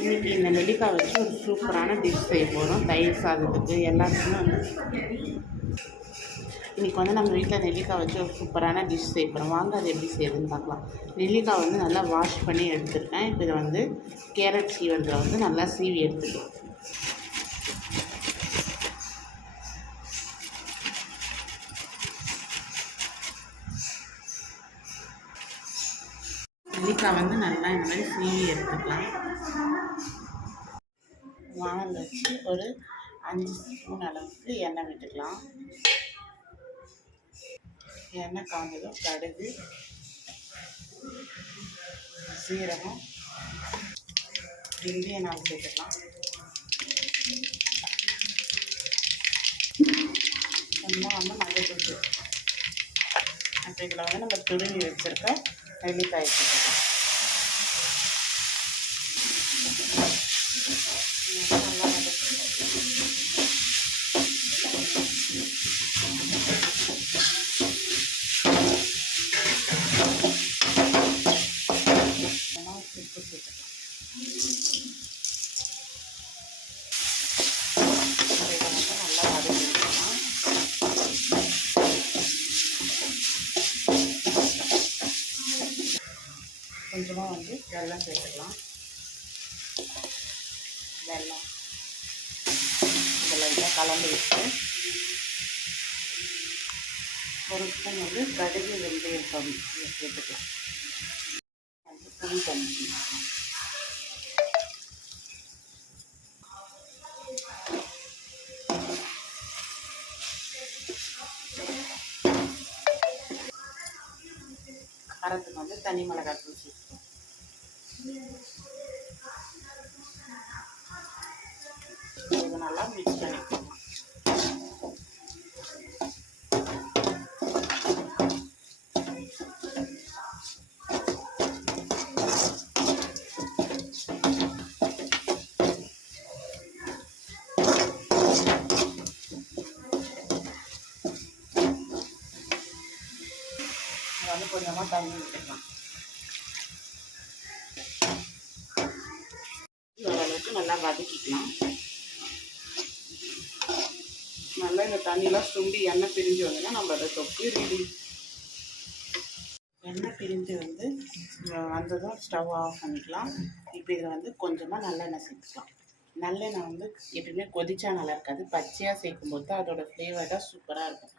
இன்னைக்கு இந்த நெல்லிக்காய் வச்சு ஒரு சூப்பரான டிஷ் செய்ய போகிறோம் தயிர் சாதத்துக்கு எல்லாத்துக்குமே வந்து இன்றைக்கி வந்து நம்ம வீட்டில் நெல்லிக்காய் வச்சு ஒரு சூப்பரான டிஷ் செய்ய போகிறோம் வாங்க அது எப்படி செய்யுதுன்னு பார்க்கலாம். நெல்லிக்காய் வந்து நல்லா வாஷ் பண்ணி எடுத்துருக்கேன். இப்போ இதை வந்து கேரட் சீவரத்தில் வந்து நல்லா சீவி எடுத்துக்கலாம். நெல்லிக்காய் வந்து நல்லா இந்த மாதிரி சீவி எடுத்துக்கலாம். வானல் வச்சு ஒரு அஞ்சு ஸ்பூன் அளவுக்கு எண்ணெய் விட்டுக்கலாம். எண்ணெய் காய்ஞ்சதும் கடுகு சீரகம் இந்திய நாள் சேர்த்துக்கலாம். கொஞ்சமாக வந்து மஞ்சள் தூள் அப்போ இதில் வந்து நம்ம துருவி வச்சுருக்க நெல்லிக்காய் சேர்த்துக்கலாம் நல்லா வதக்கி கொஞ்சமா உப்பு சேர்த்துக்கலாம் இதை வந்து நல்லா வதக்கிக்கலாம் கொஞ்சமாக வந்து வெள்ளம் சேர்த்துக்கலாம். வெள்ளம் இதெல்லாம் கலந்து விட்டு ஒரு ஸ்பூன் வந்து கடுகு வெந்தயம் கம்மி சேர்த்துக்கலாம். வந்து புளி தண்ணி காரத்துக்கு வந்து தனி மிளகாய் தூள் இது நல்லா மிக்ஸ் பண்ணிக்கலாம் இதை வந்து கொஞ்சமாக தண்ணி விட்டுக்கலாம் ஓரளவுக்கு நல்லா வதக்கிக்கலாம். நல்லா இந்த தண்ணியெலாம் சுண்டி எண்ணெய் பிரிஞ்சு வந்ததுன்னா நம்ம அதை தொப்பி ரெடி எண்ணெய் பிரிஞ்சு வந்து வந்ததும் ஸ்டவ் ஆஃப் பண்ணிக்கலாம். இப்போ இதில் வந்து கொஞ்சமாக நல்லெண்ணெய் சேர்த்துக்கலாம். நல்லெண்ணெய் வந்து எப்பயுமே கொதிச்சா நல்லா இருக்காது. பச்சையாக சேர்க்கும் போது தான் அதோட ஃப்ளேவர் தான் சூப்பராக இருக்கும்.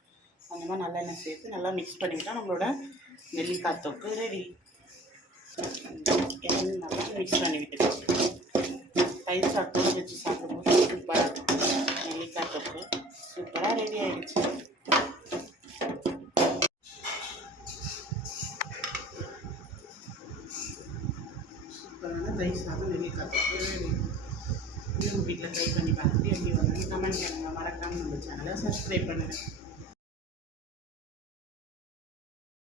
கொஞ்சமாக நல்லெண்ணெய் சேர்த்து நல்லா மிக்ஸ் பண்ணிவிட்டால் நம்மளோட நெல்லிக்காய் தொக்கு ரெடி எண்ணெய் நல்லா மிக்ஸ் பண்ணி விட்டுக்கலாம். தயிர் சாப்பிட்டு வச்சு சாப்பிடும்போது சூப்பராக இருக்கும் நெல்லிக்காய் தொக்கு சூப்பராக ரெடி ஆயிடுச்சு சூப்பரான தயிர் சாதம் ரெடி வீட்டில் ட்ரை பண்ணி பார்த்துட்டு எப்படி வந்தாலும் கமெண்ட் பண்ணுங்கள் மறக்காமல் நம்ம சேனலை சப்ஸ்கிரைப் பண்ணுங்கள்